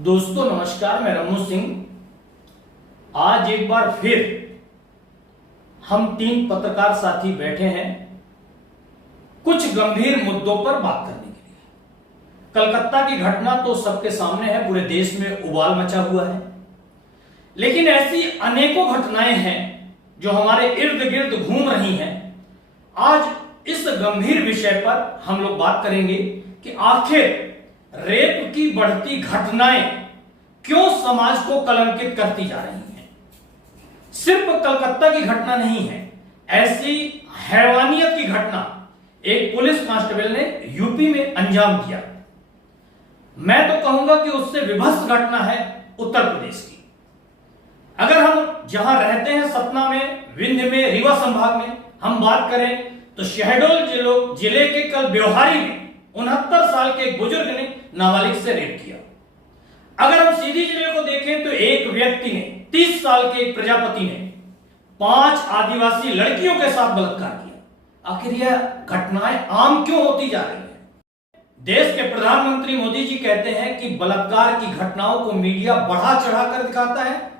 दोस्तों नमस्कार, मैं रमू सिंह। आज एक बार फिर हम 3 पत्रकार साथी बैठे हैं कुछ गंभीर मुद्दों पर बात करने के लिए। कलकत्ता की घटना तो सबके सामने है, पूरे देश में उबाल मचा हुआ है, लेकिन ऐसी अनेकों घटनाएं हैं जो हमारे इर्द गिर्द घूम रही हैं। आज इस गंभीर विषय पर हम लोग बात करेंगे कि आखिर रेप की बढ़ती घटनाएं क्यों समाज को कलंकित करती जा रही हैं। सिर्फ कलकत्ता की घटना नहीं है, ऐसी हैवानियत की घटना एक पुलिस कांस्टेबल ने यूपी में अंजाम दिया। मैं तो कहूंगा कि उससे विभत्स घटना है उत्तर प्रदेश की। अगर हम जहां रहते हैं सतना में, विंध्य में, रीवा संभाग में हम बात करें तो शहडोल जिले के कल ब्योहारी में 69 साल के एक बुजुर्ग ने नाबालिग से रेप किया। अगर हम सीधी जिले को देखें तो एक व्यक्ति ने 30 साल के एक प्रजापति ने 5 आदिवासी लड़कियों के साथ बलात्कार किया। आखिर यह घटनाएं आम क्यों होती जा रही हैं? देश के प्रधानमंत्री मोदी जी कहते हैं कि बलात्कार की घटनाओं को मीडिया बढ़ा चढ़ाकर दिखाता है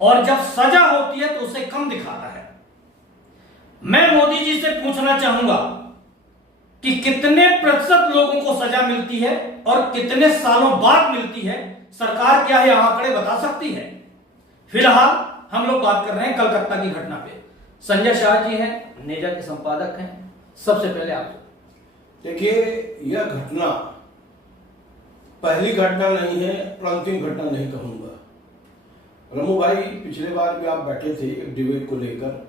और जब सजा होती है तो उसे कम दिखाता है। मैं मोदी जी से पूछना चाहूंगा कि कितने प्रतिशत लोगों को सजा मिलती है और कितने सालों बाद मिलती है। सरकार क्या यह आंकड़े बता सकती है? फिलहाल हम लोग बात कर रहे हैं कलकत्ता की घटना पे। संजय शाह जी हैं, नेजा के संपादक हैं। सबसे पहले आप देखिए, यह घटना पहली घटना नहीं है और अंतिम घटना नहीं कहूंगा। रमू भाई, पिछले बार भी आप बैठे थे एक डिबेट को लेकर।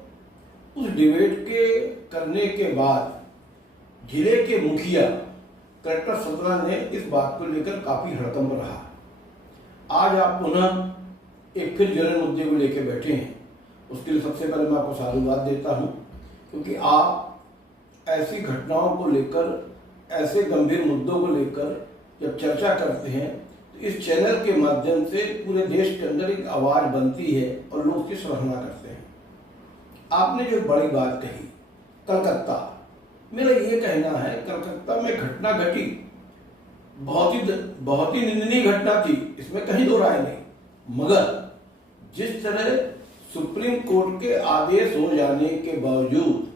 उस डिबेट के करने के बाद जिले के मुखिया कलेक्टर सतना ने इस बात को लेकर काफी हड़कंप रहा। आज आप पुनः एक फिर जलन मुद्दे को लेकर बैठे हैं, उसके लिए सबसे पहले मैं आपको साधुवाद देता हूं, क्योंकि आप ऐसी घटनाओं को लेकर, ऐसे गंभीर मुद्दों को लेकर जब चर्चा करते हैं तो इस चैनल के माध्यम से पूरे देश के अंदर एक आवाज बनती है और लोग उसकी सराहना करते हैं। आपने जो बड़ी बात कही, कलकत्ता, मेरा ये कहना है कलकत्ता में घटना घटी, बहुत ही निंदनीय घटना थी, इसमें कहीं दो राय नहीं। मगर जिस तरह सुप्रीम कोर्ट के आदेश हो जाने के बावजूद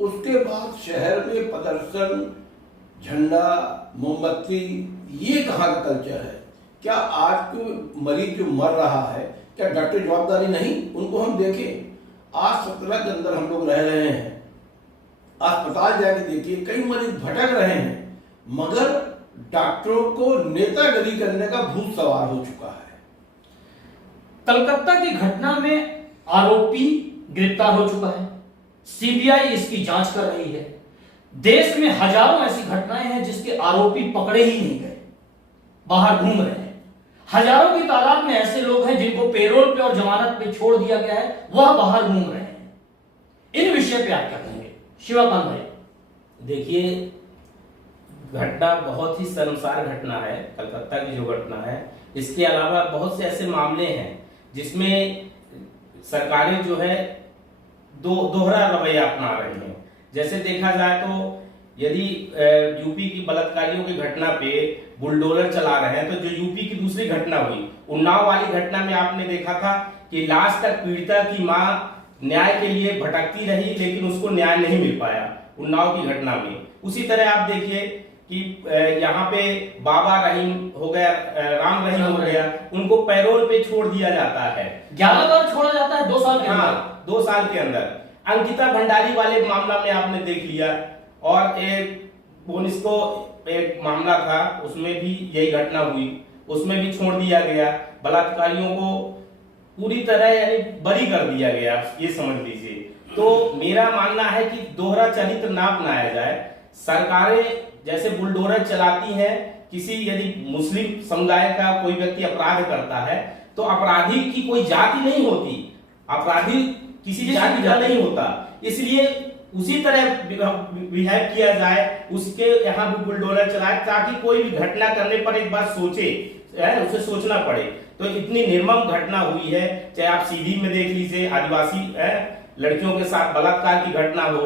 उसके बाद शहर में प्रदर्शन, झंडा, मोमबत्ती, ये कहाँ का कल्चर है? क्या आज को मरीज जो मर रहा है, क्या डॉक्टर जवाबदारी नहीं? उनको हम देखें, आज 17 के अंदर हम लोग रह रहे हैं, अस्पताल जाके देखिए कई मरीज भटक रहे हैं, मगर डॉक्टरों को नेतागिरी करने का भूत सवार हो चुका है। कलकत्ता की घटना में आरोपी गिरफ्तार हो चुका है, सीबीआई इसकी जांच कर रही है। देश में हजारों ऐसी घटनाएं हैं जिसके आरोपी पकड़े ही नहीं गए, बाहर घूम रहे हैं। हजारों की तादाद में ऐसे लोग हैं जिनको पेरोल पे और जमानत पे छोड़ दिया गया है, वह बाहर घूम रहे हैं। इन विषय पे आप क्या कहेंगे शिवाकांत भाई? देखिए, घटना बहुत ही शर्मसार घटना है, कलकत्ता की जो घटना है। इसके अलावा बहुत से ऐसे मामले हैं जिसमें सरकारें जो है दोहरा रवैया अपना रही हैं। जैसे देखा जाए तो यदि यूपी की बलात्कारियों की घटना पे बुलडोजर चला रहे हैं, तो जो यूपी की दूसरी घटना हुई, उन्नाव वाली घटना में आपने देखा था कि लास्ट तक पीड़िता की मां न्याय के लिए भटकती रही, लेकिन उसको न्याय नहीं मिल पाया उन्नाव की घटना में। उसी तरह आप देखिए कि यहाँ पे बाबा रहीम हो गया, राम रहीम हो गया, उनको पैरोल पे छोड़ दिया जाता है। 11 बार छोड़ा जाता है 2 साल के अंदर। 2 साल के अंदर। अंकिता भंडारी वाले मामला में आपने देख लिया, और एक पुलिस को एक मामला था, उसमें भी यही घटना हुई, उसमें भी छोड़ दिया गया। बलात्कारियों को पूरी तरह यानी बरी कर दिया गया, ये समझ लीजिए। तो मेरा मानना है कि दोहरा चरित्र ना अपनाया जाए। सरकारें जैसे बुलडोजर चलाती हैं, किसी यदि मुस्लिम समुदाय का कोई व्यक्ति अपराध करता है तो अपराधी की कोई जाति नहीं होती, अपराधी किसी जाति का नहीं होता, इसलिए उसी तरह बिहेव किया जाए, उसके यहाँ भी बुलडोजर चलाए, ताकि कोई भी घटना करने पर एक बार सोचे, उसे सोचना पड़े। तो इतनी निर्मम घटना हुई है, चाहे आप सीधी में देख लीजिए, आदिवासी लड़कियों के साथ बलात्कार की घटना हो,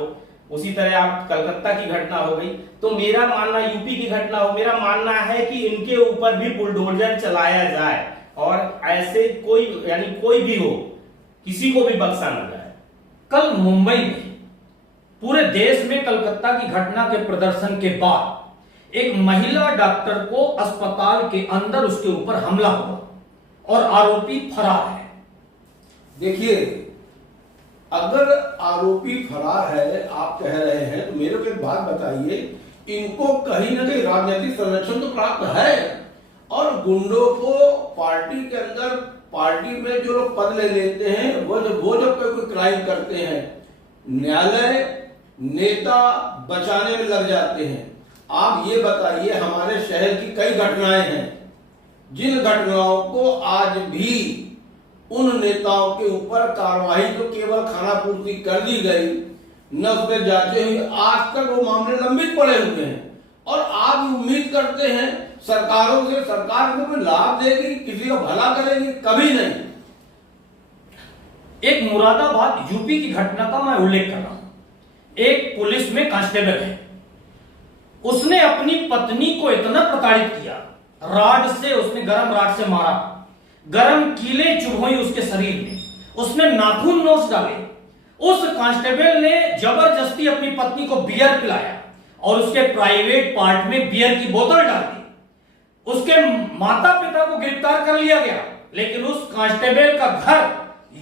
उसी तरह आप कलकत्ता की घटना हो गई। तो मेरा मानना, यूपी की घटना हो, मेरा मानना है कि इनके ऊपर भी बुलडोजर चलाया जाए और ऐसे कोई यानी कोई भी हो, किसी को भी बख्शा ना जाए। कल मुंबई में पूरे देश में कलकत्ता की घटना के प्रदर्शन के बाद एक महिला डॉक्टर को अस्पताल के अंदर उसके ऊपर हमला हुआ और आरोपी फरार है। देखिए, अगर आरोपी फरार है आप कह रहे हैं तो मेरे को एक बात बताइए, इनको कहीं ना कहीं राजनीतिक संरक्षण तो प्राप्त है और गुंडों को पार्टी के अंदर, पार्टी में जो लोग पद ले लेते हैं वो जब कोई क्राइम करते हैं, न्यायालय नेता बचाने में लग जाते हैं। आप ये बताइए, हमारे शहर की कई घटनाएं हैं जिन घटनाओं को आज भी उन नेताओं के ऊपर कार्रवाई तो केवल खानापूर्ति कर दी गई, न उसमें जांचें हुई, आज तक वो मामले लंबित पड़े हुए हैं और आप उम्मीद करते हैं सरकारों से, सरकार को कोई लाभ देगी, किसी का भला करेगी? कभी नहीं। एक मुरादाबाद यूपी की घटना का मैं उल्लेख कर रहा हूं। एक पुलिस में कांस्टेबल है, उसने अपनी पत्नी को इतना प्रताड़ित किया, राड से उसने गरम राड से मारा, गरम कीले चुभोई उसके शरीर में, उसने नाखून नोच डाले। उस कांस्टेबल ने जबरदस्ती अपनी पत्नी को बियर पिलाया और उसके प्राइवेट पार्ट में बियर की बोतल डाल दी। उसके माता पिता को गिरफ्तार कर लिया गया, लेकिन उस कांस्टेबल का घर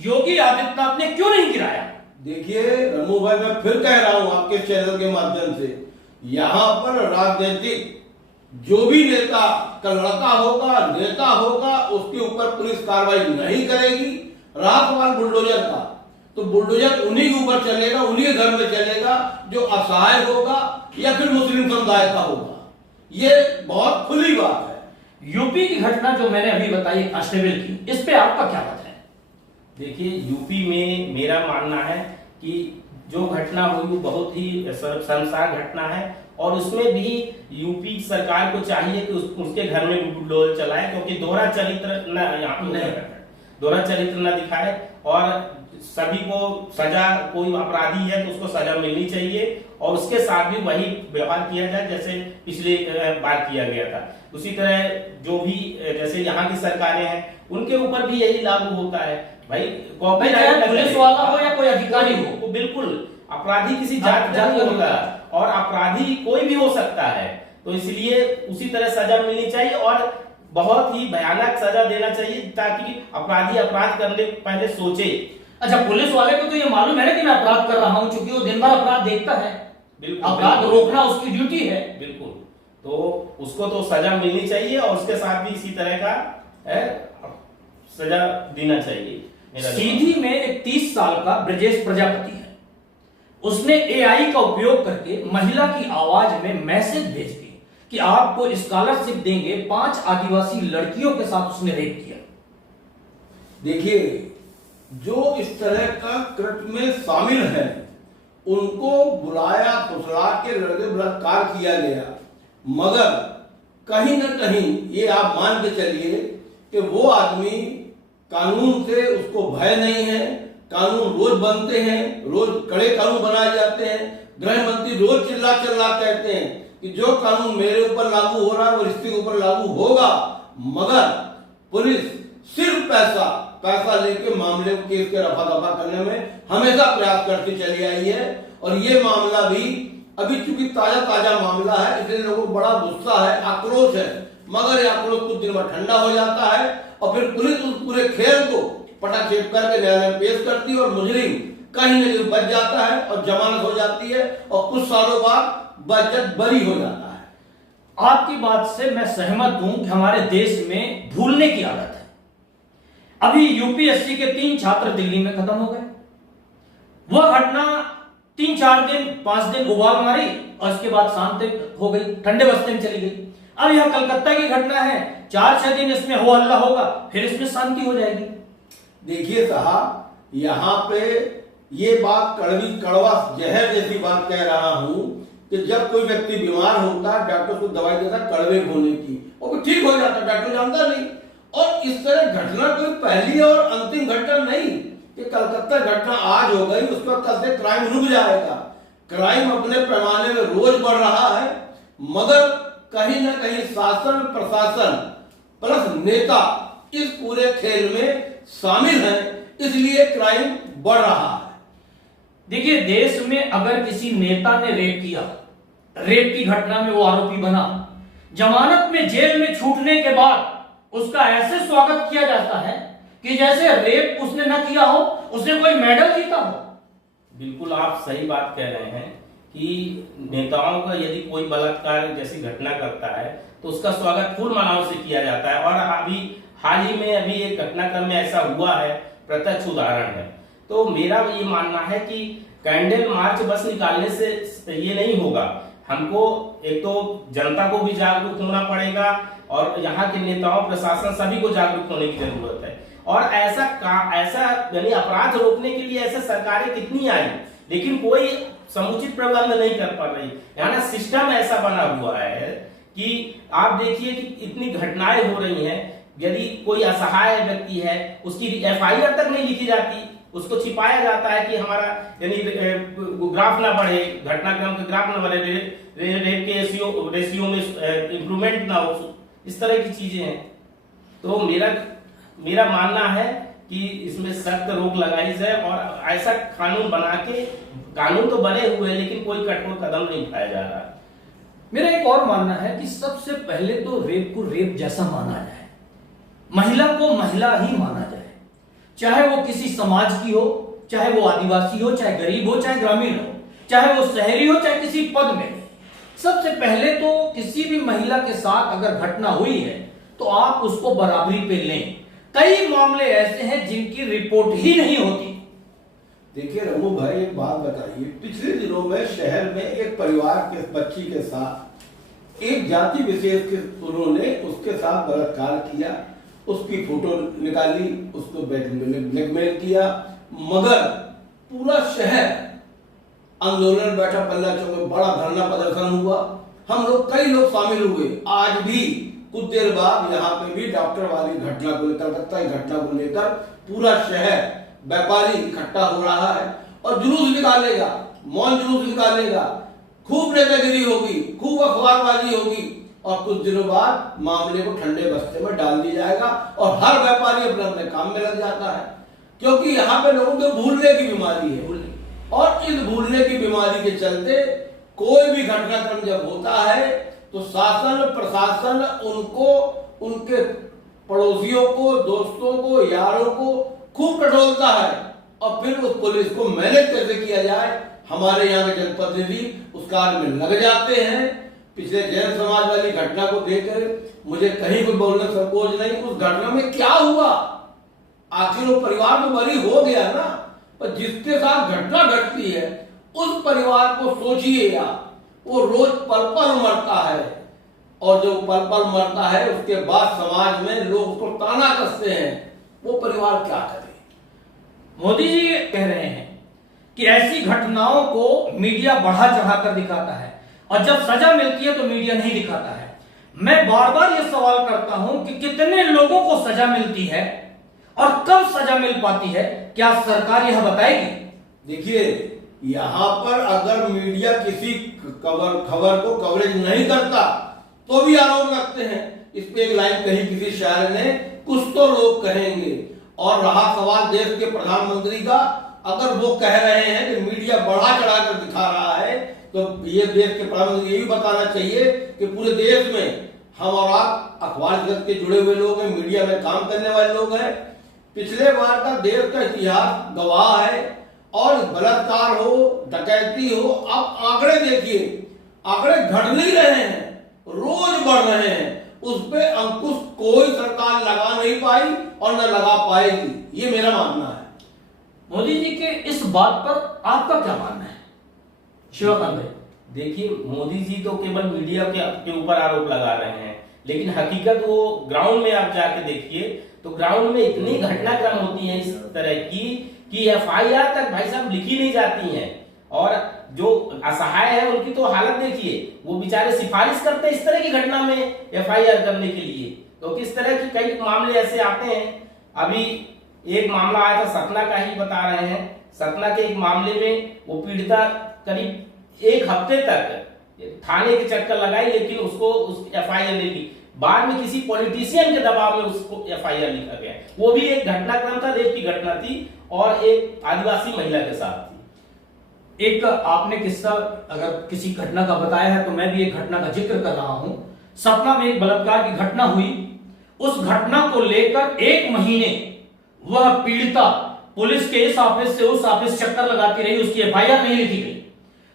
योगी आदित्यनाथ ने क्यों नहीं गिराया? देखिए रमू भाई, मैं फिर कह रहा हूं आपके चैनल के माध्यम से, यहां पर राजनीतिक जो भी नेता का लड़का होगा, नेता होगा, उसके ऊपर पुलिस कार्रवाई नहीं करेगी। रहा सवाल बुलडोजर का, तो बुलडोजर उन्हीं के ऊपर चलेगा, उन्हीं के घर में चलेगा जो असहाय होगा या फिर मुस्लिम समुदाय का होगा। ये बहुत खुली बात है। यूपी की घटना जो मैंने अभी बताई कांस्टेबल की, इस पे आपका क्या मत है? देखिए, यूपी में मेरा मानना है कि जो घटना हुई वो बहुत ही शर्मसार घटना है और उसमें भी यूपी सरकार को चाहिए कि उसके घर में बुलडोजर चलाए, क्योंकि दोहरा चरित्र न दिखाए और सभी को सजा, कोई अपराधी है तो उसको सजा मिलनी चाहिए और उसके साथ भी वही व्यवहार किया जाए जैसे पिछले बार किया गया था। उसी तरह जो भी जैसे यहाँ की सरकारें हैं उनके ऊपर भी यही लागू होता है। भाई कॉपीराइट पुलिस वाला हो या कोई अधिकारी हो, बिल्कुल अपराधी किसी जात का नहीं होता और अपराधी कोई भी हो सकता है, तो इसलिए उसी तरह सजा मिलनी चाहिए और बहुत ही भयानक सजा देना चाहिए ताकि अपराधी अपराध करने पहले सोचे। अच्छा, पुलिस वाले को तो ये मालूम है ना कि मैं अपराध कर रहा हूं, क्योंकि वो दिन भर अपराध देखता है। बिल्कुल, अपराध रोकना उसकी ड्यूटी है। बिल्कुल, तो उसको तो सजा मिलनी चाहिए और उसके साथ भी इसी तरह का सजा देना चाहिए। सीधी में एक 30 साल का ब्रजेश प्रजापति है, उसने एआई का उपयोग करके महिला की आवाज में मैसेज भेज दिए कि आपको स्कॉलरशिप देंगे। 5 आदिवासी लड़कियों के साथ उसने रेप किया। देखिए, जो इस तरह का कृत्य में शामिल है उनको बुलाया, फुसला के लड़के बलात्कार किया गया, मगर कहीं ना कहीं ये आप मान के चलिए कि वो आदमी कानून से उसको भय नहीं है। कानून रोज बनते हैं, रोज कड़े कानून बनाए जाते हैं। गृह मंत्री रोज चिल्ला चिल्ला कहते हैं कि जो कानून मेरे ऊपर लागू हो रहा है वो रिश्ते के ऊपर लागू होगा, मगर पुलिस सिर्फ पैसा लेके मामले को केस के रफा दफा करने में हमेशा प्रयास करती चली आई है। और ये मामला भी अभी चूंकि ताजा मामला है इसलिए लोगों को बड़ा गुस्सा है, आक्रोश है, मगर ये आक्रोश कुछ दिन बाद ठंडा हो जाता है और फिर पुलिस उस पूरे खेल को पटाक्षेप करके न्यायालय में पेश करती है और मुजरिम कहीं न कहीं बच जाता है और जमानत हो जाती है और कुछ सालों बाद बरी हो जाता है। आपकी बात से मैं सहमत हूं कि हमारे देश में भूलने की आदत है। अभी यूपीएससी के 3 छात्र दिल्ली में खत्म हो गए। वह घटना 3-4 दिन 5 दिन उबाल मारी और उसके बाद शांति हो गई, ठंडे बस्ते में चली गई। अब यह कलकत्ता की घटना है, 4-6 दिन इसमें हो हल्ला होगा, फिर इसमें शांति हो जाएगी। देखिए साहब, यहाँ पे ये बात कड़वा जहर जैसी बात कह रहा हूं कि जब कोई व्यक्ति बीमार होता है डॉक्टर को दवाई देता कड़वे होने की, वो ठीक हो जाता, डॉक्टर जानता नहीं। और इस तरह घटना कोई पहली और अंतिम घटना नहीं कि कलकत्ता घटना आज हो गई, उस पर कल से क्राइम रुक जाएगा। क्राइम अपने पैमाने में रोज बढ़ रहा है, मगर कहीं ना कहीं शासन प्रशासन प्लस नेता इस पूरे खेल में शामिल हैं, इसलिए क्राइम बढ़ रहा है। देखिए, देश में अगर किसी नेता ने रेप किया, रेप की घटना में वो आरोपी बना, जमानत में जेल में छूटने के बाद उसका ऐसे स्वागत किया जाता है कि जैसे रेप उसने न किया हो, उसने कोई मेडल जीता हो। बिल्कुल आप सही बात कह रहे हैं कि नेताओं का यदि कोई बलात्कार जैसी घटना करता है तो उसका स्वागत फूल मालाओं से किया जाता है। और अभी हाल ही में अभी एक घटनाक्रम में ऐसा हुआ है, प्रत्यक्ष उदाहरण है। तो मेरा ये मानना है कि कैंडल मार्च बस निकालने से ये नहीं होगा, हमको एक तो जनता को भी जागरूक होना पड़ेगा और यहाँ के नेताओं प्रशासन सभी को जागरूक होने की जरूरत है। और ऐसा यानी अपराध रोकने के लिए ऐसे सरकारें कितनी आई, लेकिन कोई समुचित प्रबंध नहीं कर पा रही। यहाँ सिस्टम ऐसा बना हुआ है कि आप देखिए कि इतनी घटनाएं हो रही हैं, यदि कोई असहाय व्यक्ति है उसकी एफआईआर तक नहीं लिखी जाती, उसको छिपाया जाता है कि हमारा यानी ग्राफ ना बढ़े, घटनाक्रम का ग्राफ ना बढ़े, रेप के रेशियो में इंप्रूवमेंट ना हो, इस तरह की चीजें हैं। तो मेरा मानना है कि इसमें सख्त रोक लगाई जाए और ऐसा कानून बना के, कानून तो बने हुए हैं लेकिन कोई कठोर कदम नहीं उठाया जा रहा। मेरा एक और मानना है कि सबसे पहले तो रेप को रेप जैसा माना जाए, महिला को महिला ही माना जाए, चाहे वो किसी समाज की हो, चाहे वो आदिवासी हो, चाहे गरीब हो, चाहे ग्रामीण हो, चाहे वो शहरी हो, चाहे किसी पद में हो। सबसे पहले तो किसी भी महिला के साथ अगर घटना हुई है तो आप उसको बराबरी पे लें। कई मामले ऐसे हैं जिनकी रिपोर्ट ही नहीं होती। देखिए रमू भाई, एक बात बताइए, पिछले दिनों में शहर में एक परिवार के बच्ची के साथ एक जाति विशेष के उन्होंने उसके साथ बलात्कार किया, उसकी फोटो निकाली, उसको ब्लैकमेल किया, मगर पूरा शहर आंदोलन बैठा, पल्ला चौक में बड़ा धरना प्रदर्शन हुआ, हम लोग कई लोग शामिल हुए। आज भी कुछ देर बाद यहाँ पे भी डॉक्टर वाली घटना को लेकर, कलकत्ता की घटना को लेकर पूरा शहर व्यापारी इकट्ठा हो रहा है और जुलूस निकालेगा, मौन जुलूस निकालेगा, खूब नेतागिरी होगी, खूब अखबारबाजी होगी और कुछ दिनों बाद मामले को ठंडे बस्ते में डाल दिया जाएगा और हर व्यापारी अपने अपने काम में लग जाता है, क्योंकि यहाँ पे लोगों को भूलने की बीमारी है। और इस भूलने की बीमारी के चलते कोई भी घटनाक्रम जब होता है तो शासन प्रशासन उनको, उनके पड़ोसियों को, दोस्तों को, यारों को खूब टटोलता है और फिर उस पुलिस को मैनेज कैसे किया जाए, हमारे यहाँ के जनप्रतिनिधि उस कार्य में लग जाते हैं। पिछले जैन समाज वाली घटना को देखकर मुझे कहीं कोई बोलने संकोच नहीं। उस घटना में क्या हुआ, आखिर वो परिवार तो बरी हो गया ना, पर जिसके साथ घटना घटती है उस परिवार को सोचिए आप, वो रोज पल पल मरता है और जो पल पल मरता है उसके बाद समाज में लोग उसको ताना कसते हैं, वो परिवार क्या करे। मोदी जी कह रहे हैं कि ऐसी घटनाओं को मीडिया बढ़ा चढ़ाकर दिखाता है और जब सजा मिलती है तो मीडिया नहीं दिखाता है। मैं बार बार यह सवाल करता हूं कि कितने लोगों को सजा मिलती है और कब सजा मिल पाती है, क्या सरकार यह बताएगी? देखिए, यहां पर अगर मीडिया किसी खबर को कवरेज नहीं करता तो भी आरोप रखते हैं। इस पे एक लाइन कही किसी शायर ने, कुछ तो लोग कहेंगे। और रहा सवाल देश के प्रधानमंत्री का, अगर वो कह रहे हैं कि मीडिया बढ़ा चढ़ाकर दिखा रहा है तो ये देश के प्रधानमंत्री ये भी बताना चाहिए कि पूरे देश में हम और आप अखबार जगत के जुड़े हुए लोग हैं, मीडिया में काम करने वाले लोग हैं। पिछले बार का देश का इतिहास गवाह है और बलात्कार हो, डकैती हो, आप आंकड़े देखिए, आंकड़े घट नहीं रहे हैं, रोज बढ़ रहे हैं। उस पे अंकुश कोई सरकार लगा नहीं पाई और न लगा पाएगी, ये मेरा मानना है। मोदी जी के इस बात पर आपका क्या मानना है शिवकांत भाई? देखिए, मोदी जी तो केवल मीडिया के ऊपर आरोप लगा रहे हैं, लेकिन हकीकत वो ग्राउंड में आप जाके देखिए तो ग्राउंड में इतनी घटनाक्रम होती हैं इस तरह की कि एफआईआर तक भाई साहब लिखी नहीं जाती हैं। और जो असहाय है उनकी तो हालत देखिए, वो बेचारे सिफारिश करते हैं इस तरह की घटना में एफआईआर करने के लिए, क्योंकि इस तरह की कई मामले ऐसे आते हैं। अभी एक मामला आया था सतना का ही बता रहे हैं, सतना के एक मामले में वो पीड़िता करीब एक हफ्ते तक थाने के चक्कर लगाई, लेकिन उसको FIR नहीं की। बाद में किसी पॉलिटिशियन के दबाव में उसको FIR लिखा गया। वो भी एक घटनाक्रम था, रेप की घटना थी और एक आदिवासी महिला के साथ थी। एक आपने किस्सा अगर किसी घटना का बताया है तो मैं भी एक घटना का जिक्र कर रहा हूं। सतना में एक बलात्कार की घटना हुई। उस घटना को लेकर 1 महीने वह पीड़िता पुलिस के इस ऑफिस से उस ऑफिस चक्कर लगाती रही, उसकी FIR नहीं लिखी गई।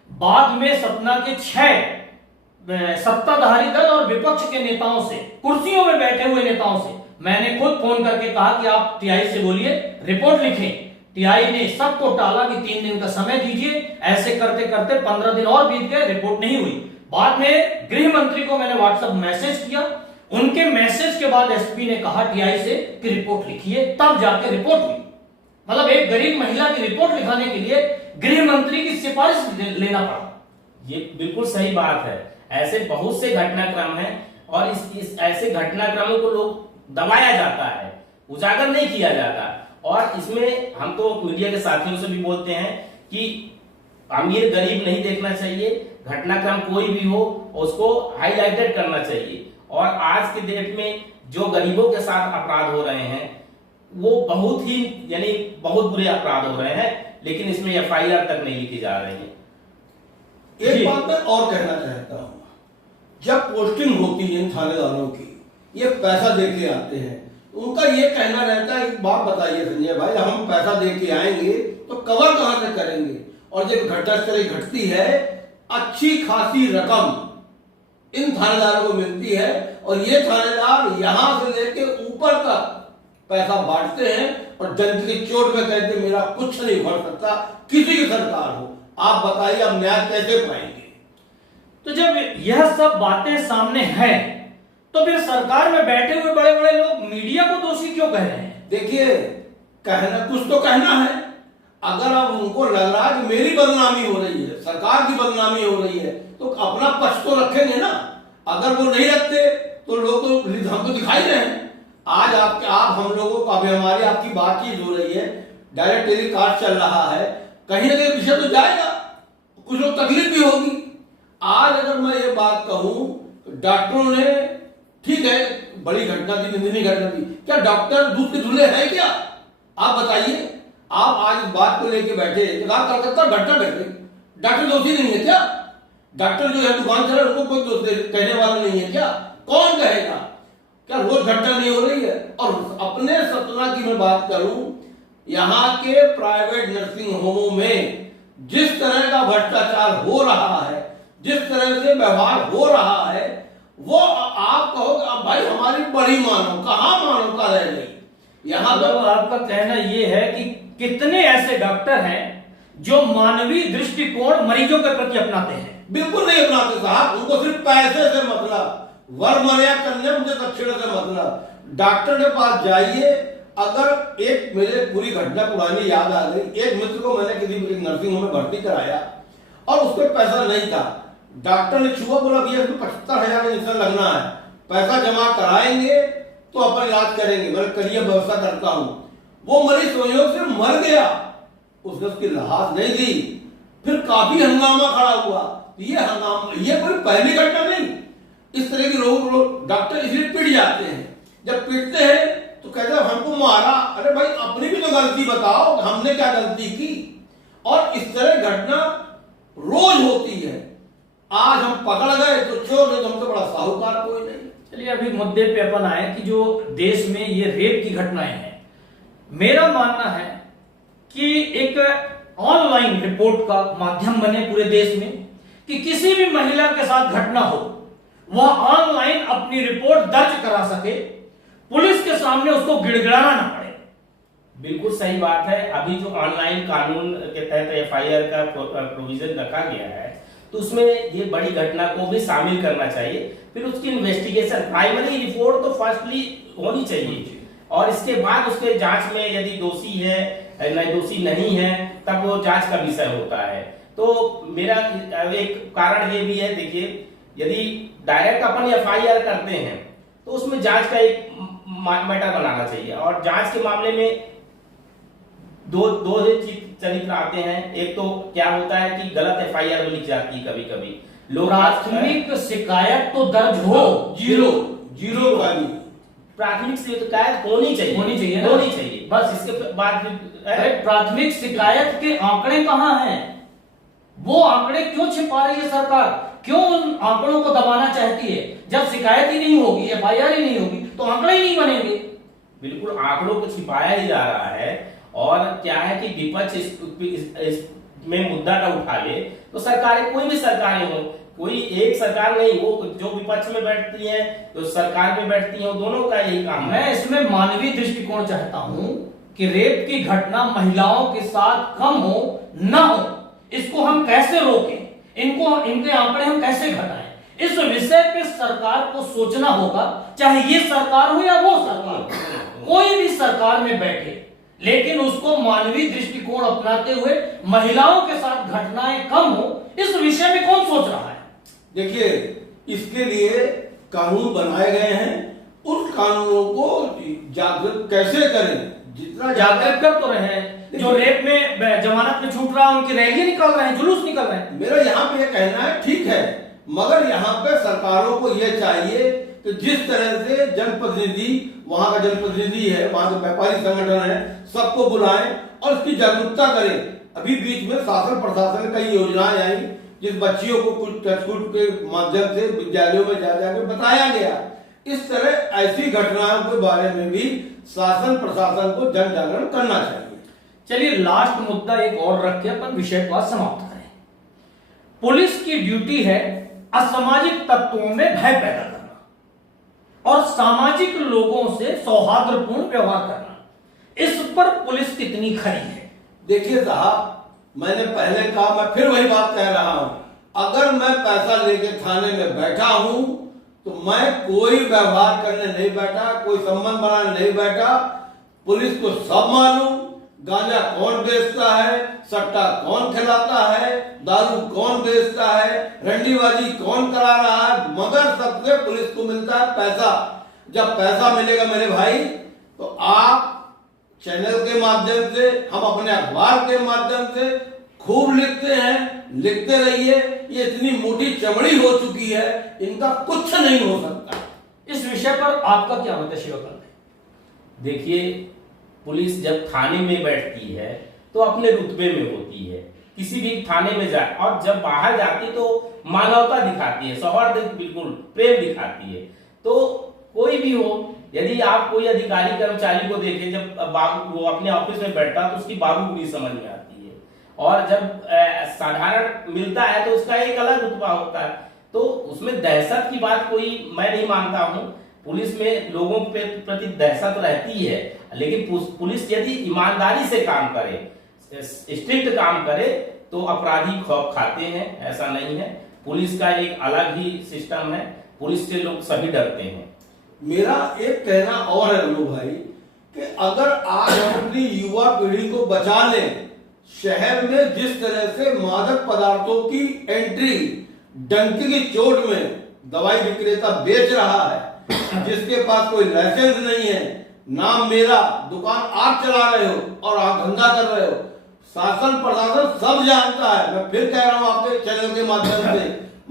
बाद में सतना के 6 सत्ताधारी दल और विपक्ष के नेताओं से, कुर्सियों में बैठे हुए नेताओं से मैंने खुद फोन करके कहा कि आप TI से बोलिए, रिपोर्ट लिखें। TI ने सबको टाला कि 3 दिन का समय दीजिए। ऐसे करते करते 15 दिन और बीत गए, रिपोर्ट नहीं हुई। बाद में गृह मंत्री को मैंने व्हाट्सएप मैसेज किया। उनके मैसेज के बाद SP ने कहा TI से कि रिपोर्ट लिखिए, तब जाके रिपोर्ट हुई। मतलब एक गरीब महिला की रिपोर्ट लिखाने के लिए गृह मंत्री की सिफारिश लेना पड़ा। ये बिल्कुल सही बात है। ऐसे बहुत से घटनाक्रम हैं और इस ऐसे घटनाक्रमों को लोग दबाया जाता है, उजागर नहीं किया जाता। और इसमें हम तो मीडिया के साथियों से भी बोलते हैं कि अमीर गरीब नहीं देखना चाहिए, घटनाक्रम कोई भी हो उसको हाईलाइटेड करना चाहिए। और आज के डेट में जो गरीबों के साथ अपराध हो रहे हैं वो बहुत ही यानी बहुत बुरे अपराध हो रहे हैं, लेकिन इसमें FIR तक नहीं लिखी जा रही है। एक बात मैं और कहना चाहता हूं, जब पोस्टिंग होती है इन थानेदारों की, ये पैसा दे के आते हैं, उनका ये कहना रहता है, एक बात बताइए संजय भाई, हम पैसा दे के आएंगे तो कवर कहां से करेंगे? और जब घटनास्थल घटती है, अच्छी खासी रकम इन थानेदारों को मिलती है और ये थानेदार यहां से लेके ऊपर तक पैसा बांटते हैं और जनता की चोट में कहते मेरा कुछ नहीं उखड़ सकता, किसी की सरकार हो। आप बताइए अब न्याय कैसे पाएंगे? तो जब यह सब बातें सामने हैं तो फिर सरकार में बैठे हुए बड़े बड़े लोग मीडिया को दोषी क्यों कह रहे हैं? देखिए, कहना कुछ तो कहना है। अगर अब उनको लग रहा है कि मेरी बदनामी हो रही है, सरकार की बदनामी हो रही है, तो अपना पक्ष तो रखेंगे ना। अगर वो नहीं रखते तो लोग तो हमको दिखाई रहे हैं। आज आप हम लोगों को अभी हमारी आपकी बातचीत हो रही है, डायरेक्ट टेलीकास्ट चल रहा है, कहीं ना कहीं विषय तो जाएगा, कुछ लोग तकलीफ भी होगी। आज अगर मैं ये बात कहूं, डॉक्टरों ने, ठीक है बड़ी घटना थी, निंदनीय घटना थी, क्या डॉक्टर दूध के धुले हैं क्या? आप बताइए। आप आज इस बात को लेके बैठे, कलकत्ता घटना घट गई, डॉक्टर दोषी नहीं है क्या? डॉक्टर जो है दुकान चला उनको कोई दोष कहने वाला नहीं है क्या? कौन कहेगा? क्या रोज घटना नहीं हो रही है? और अपने सतना की मैं बात करूं, यहाँ के प्राइवेट नर्सिंग होमों में जिस तरह का भ्रष्टाचार हो रहा है, जिस तरह से व्यवहार हो रहा है, वो आप कहोगे अब भाई हमारी बड़ी मानव, कहां मानवता रह गई? यहाँ तो आपका कहना ये है कि कितने ऐसे डॉक्टर हैं जो मानवीय दृष्टिकोण मरीजों के प्रति अपनाते हैं? बिल्कुल नहीं अपनाते साहब। उनको सिर्फ पैसे से मतलब, वर मर्यादा करने, मुझे दक्षिण से मतलब। डॉक्टर के पास जाइए। अगर एक मेरे पूरी घटना पुरानी याद आ गई, एक मित्र को मैंने किसी नर्सिंग होम में भर्ती कराया और उसको पैसा नहीं था। डॉक्टर ने छुआ, बोला भैया इसमें 75,000 इंजेक्शन लगना है, पैसा जमा कराएंगे तो अपना इलाज करेंगे, मैं करिए व्यवस्था करता हूं। वो मरीज संयोग से मर गया, उसने उसकी लाश नहीं दी। फिर काफी हंगामा खड़ा हुआ। ये हंगामा, ये कोई पहली घटना नहीं। इस तरह के लोग डॉक्टर इसलिए पिट जाते हैं। जब पिटते हैं तो कहते हैं हमको मारा। अरे भाई अपनी भी तो गलती बताओ, हमने क्या गलती की? और इस तरह घटना रोज होती है। आज हम पकड़ गए तो चोर, नहीं तो हमसे बड़ा साहूकार कोई नहीं। चलिए अभी मुद्दे पे अपन आए कि जो देश में ये रेप की घटनाएं हैं, मेरा मानना है कि एक ऑनलाइन रिपोर्ट का माध्यम बने पूरे देश में कि किसी भी महिला के साथ घटना हो वह ऑनलाइन अपनी रिपोर्ट दर्ज करा सके, पुलिस के सामने उसको गिड़गिड़ाना ना पड़े। बिल्कुल सही बात है। अभी जो ऑनलाइन कानून के तहत FIR का प्रोविजन रखा गया है तो उसमें ये बड़ी घटना को भी शामिल करना चाहिए। फिर उसकी इन्वेस्टिगेशन, प्राइमरी रिपोर्ट तो फर्स्टली होनी चाहिए और इसके बाद उसके जांच में यदि दोषी है नहीं दोषी नहीं है तब वो जांच का विषय होता है। तो मेरा एक कारण ये भी है, देखिए यदि डायरेक्ट अपन FIR करते हैं तो उसमें जांच का एक मैटर बनाना चाहिए और जांच के मामले में दो चीज चरित्र आते हैं। एक तो क्या होता है कि गलत एफआईआर लिख जाती है कभी कभी लोग। प्राथमिक शिकायत तो दर्ज हो, जीरो जीरो वाली प्राथमिक शिकायत होनी चाहिए, होनी चाहिए ना? होनी चाहिए बस। इसके बाद अरे प्राथमिक शिकायत के आंकड़े कहां हैं? वो आंकड़े क्यों छिपा रही है सरकार? क्यों उन आंकड़ों को दबाना चाहती है? जब शिकायत ही नहीं होगी, एफआईआर ही नहीं होगी, तो आंकड़े ही नहीं बनेंगे। बिल्कुल आंकड़ों को छिपाया ही जा रहा है। और क्या है कि विपक्ष में मुद्दा न उठा ले तो सरकारें, कोई भी सरकारें हो, कोई एक सरकार नहीं, वो जो विपक्ष में बैठती है तो सरकार में बैठती है, दोनों का यही काम है। मैं इसमें मानवीय दृष्टिकोण चाहता हूं कि रेप की घटना महिलाओं के साथ कम हो ना हो, इसको हम कैसे रोकें, इनके आंकड़े हम कैसे घटाएं, इस विषय पे सरकार को सोचना होगा। चाहे ये सरकार हो या वो सरकार, कोई भी सरकार में बैठे, लेकिन उसको मानवीय दृष्टिकोण अपनाते हुए महिलाओं के साथ घटनाएं कम हो, इस विषय में कौन सोच रहा है? देखिए, इसके लिए कानून बनाए गए हैं। उन कानूनों को जागृत कैसे करें? जितना जागृत कर तो रहे हैं। जो रेप में जमानत में छूट रहा है उनकी रैलियां निकल रहे हैं, जुलूस निकल रहे हैं। मेरा यहाँ पे ये कहना है, ठीक है, मगर यहाँ पे सरकारों को ये चाहिए कि जिस तरह से जनप्रतिनिधि, वहां का जनप्रतिनिधि है, वहां के व्यापारी संगठन है, सबको बुलाएं और इसकी जागरूकता करें। अभी बीच में शासन प्रशासन कई योजनाएं आई जिस बच्चियों को कुछ टचकुट के माध्यम से विद्यालयों में जा जाकर बताया गया। इस तरह ऐसी घटनाओं के बारे में भी शासन प्रशासन को जन जागरण करना चाहिए। चलिए लास्ट मुद्दा एक और रख के अपन विषय को समाप्त करें। पुलिस की ड्यूटी है असामाजिक तत्वों में भय पैदा करना और सामाजिक लोगों से सौहार्दपूर्ण व्यवहार करना। इस पर पुलिस कितनी खरी है? देखिए साहब, मैंने पहले कहा, मैं फिर वही बात कह रहा हूं, अगर मैं पैसा लेके थाने में बैठा हूं तो मैं कोई व्यवहार करने नहीं बैठा, कोई संबंध बनाने नहीं बैठा। पुलिस को सब मालूम, गांजा कौन बेचता है, सट्टा कौन खिलाता है, दारू कौन बेचता है, रंडीबाजी कौन करा रहा है, मगर सबसे पुलिस को मिलता है पैसा। जब पैसा मिलेगा मेरे भाई, तो आप चैनल के माध्यम से, हम अपने अखबार के माध्यम से खूब लिखते हैं, लिखते रहिए। ये इतनी मोटी चमड़ी हो चुकी है, इनका कुछ नहीं हो सकता। इस विषय पर आपका क्या मत है शिवकांत? देखिए, पुलिस जब थाने में बैठती है तो अपने रुतबे में होती है, किसी भी थाने में जाए, और जब बाहर जाती तो मानवता दिखाती है, सौहार्द, बिल्कुल प्रेम दिखाती है। तो कोई भी हो, यदि आप कोई अधिकारी कर्मचारी को देखें, जब वो अपने ऑफिस में बैठता तो उसकी बाबूगिरी समझ में आती है, और जब साधारण मिलता है तो उसका एक अलग रुतबा होता है। तो उसमें दहशत की बात कोई मैं नहीं मानता हूं। पुलिस में लोगों के प्रति दहशत रहती है, लेकिन पुलिस यदि ईमानदारी से काम करे, स्ट्रिक्ट काम करे, तो अपराधी खौफ खाते हैं, ऐसा नहीं है। पुलिस का एक अलग ही सिस्टम है, पुलिस से लोग सभी डरते हैं। मेरा एक कहना और है रमू भाई, कि अगर आज हम अपनी युवा पीढ़ी को बचा लें, शहर में जिस तरह से मादक पदार्थों की एंट्री डंकी की चोट में दवाई विक्रेता बेच रहा है, जिसके पास कोई लाइसेंस नहीं है, नाम मेरा, दुकान आप चला रहे हो और आप धंधा कर रहे हो, शासन प्रशासन सब जानता है। मैं फिर कह रहा हूं आपके चैनल के माध्यम से,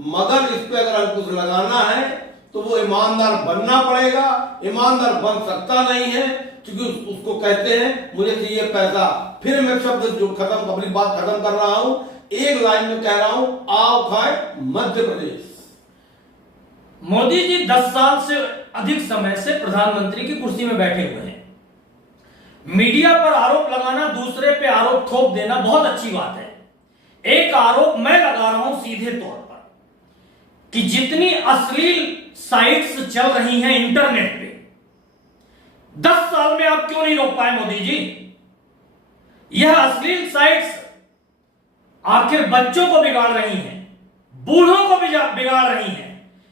मगर इस पे अगर अंकुश लगाना है तो वो ईमानदार बनना पड़ेगा। ईमानदार बन सकता नहीं है क्योंकि उसको कहते हैं मुझे चाहिए पैसा। फिर मैं शब्द जो खत्म, अपनी बात खत्म कर रहा हूं, एक लाइन में कह रहा हूं, आओ खाए मध्य प्रदेश। मोदी जी 10 साल से अधिक समय से प्रधानमंत्री की कुर्सी में बैठे हुए हैं। मीडिया पर आरोप लगाना, दूसरे पे आरोप थोप देना बहुत अच्छी बात है। एक आरोप मैं लगा रहा हूं सीधे तौर पर कि जितनी अश्लील साइट्स चल रही हैं इंटरनेट पे, 10 साल में आप क्यों नहीं रोक पाए मोदी जी? यह अश्लील साइट्स आखिर बच्चों को बिगाड़ रही हैं, बूढ़ों को बिगाड़ रही हैं,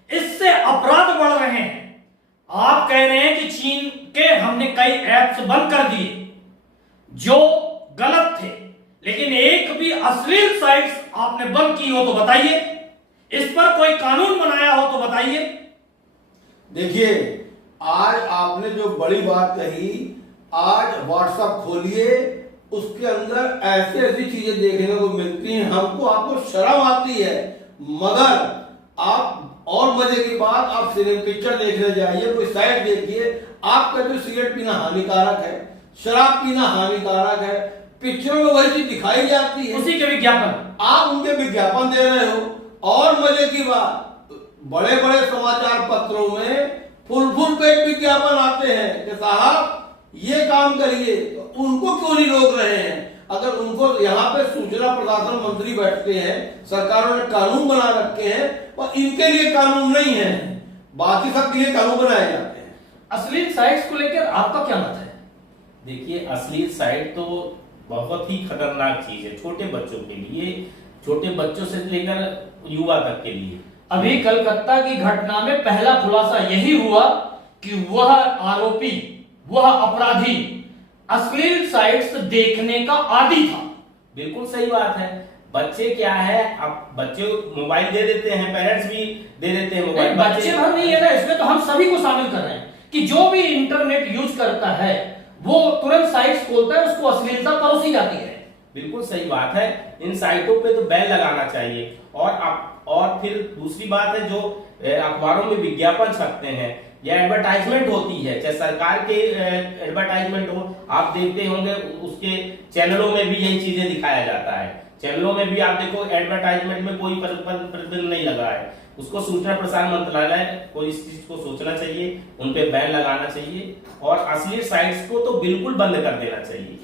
इससे अपराध बढ़ रहे हैं। आप कह रहे हैं कि चीन के हमने कई ऐप्स बंद कर दिए जो गलत थे, लेकिन एक भी अश्लील साइट्स आपने बंद की हो तो बताइए, इस पर कोई कानून बनाया हो तो बताइए। देखिए, आज आपने जो बड़ी बात कही, आज व्हाट्सएप खोलिए, उसके अंदर ऐसी ऐसी चीजें देखने को मिलती हैं, हमको आपको शर्म आती है, मगर आप और मजे की बात, आप सिनेमा पिक्चर देखने जाइए, कोई साइड देखिए, आप कहते हो सिगरेट पीना हानिकारक है, शराब पीना हानिकारक है, पिक्चरों में वही चीज दिखाई जाती है, उसी के विज्ञापन आप उनके विज्ञापन दे रहे हो। और मजे की बात, बड़े बड़े समाचार पत्रों में फुल पेट विज्ञापन आते हैं कि साहब ये काम करिए, तो उनको क्यों नहीं रोक रहे हैं? अगर उनको यहाँ पे सूचना प्रशासन मंत्री बैठते हैं, सरकारों ने कानून बना रखे हैं और इनके लिए कानून नहीं है, बाकी सबके लिए कानून बनाए जाते हैं। अश्लील साइट्स को लेकर आपका क्या मत है? देखिए, अश्लील साइट तो बहुत ही खतरनाक चीज है छोटे बच्चों के लिए, छोटे बच्चों से लेकर युवा तक के लिए। अभी कलकत्ता की घटना में पहला खुलासा यही हुआ कि वह आरोपी, वह अपराधी अश्लील साइट्स देखने का आदी था। बिल्कुल सही बात है। बच्चे क्या है, अब बच्चे मोबाइल दे देते हैं, पेरेंट्स भी दे देते हैं मोबाइल। बच्चे भर नहीं है ना, इसमें तो हम सभी को शामिल कर रहे हैं कि जो भी इंटरनेट यूज करता है वो तुरंत साइट्स खोलता है, उसको अश्लीलता परोसी जाती है। बिल्कुल सही बात है। इन साइटों पे तो बैन लगाना चाहिए। और फिर दूसरी बात है, जो अखबारों में विज्ञापन छपते हैं या एडवर्टाइजमेंट होती है, चाहे सरकार के एडवर्टाइजमेंट हो, आप देखते होंगे उसके चैनलों में भी यही चीजें दिखाया जाता है। चैनलों में भी आप देखो एडवर्टाइजमेंट में कोई प्रतिबंध नहीं लगा है। उसको सूचना प्रसारण मंत्रालय को इस चीज को सोचना चाहिए, उन पे बैन लगाना चाहिए और अश्लील साइट्स को तो बिल्कुल बंद कर देना चाहिए।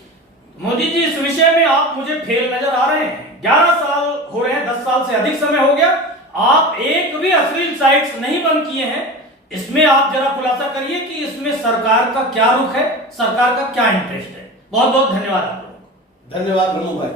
मोदी जी, इस विषय में आप मुझे फेल नजर आ रहे हैं। 11 साल हो रहे हैं, 10 साल से अधिक समय हो गया, आप एक भी अश्लील साइट्स नहीं बंद किए हैं। इसमें आप जरा खुलासा करिए कि इसमें सरकार का क्या रुख है, सरकार का क्या इंटरेस्ट है। बहुत बहुत धन्यवाद आप लोगों को। धन्यवाद रमू भाई।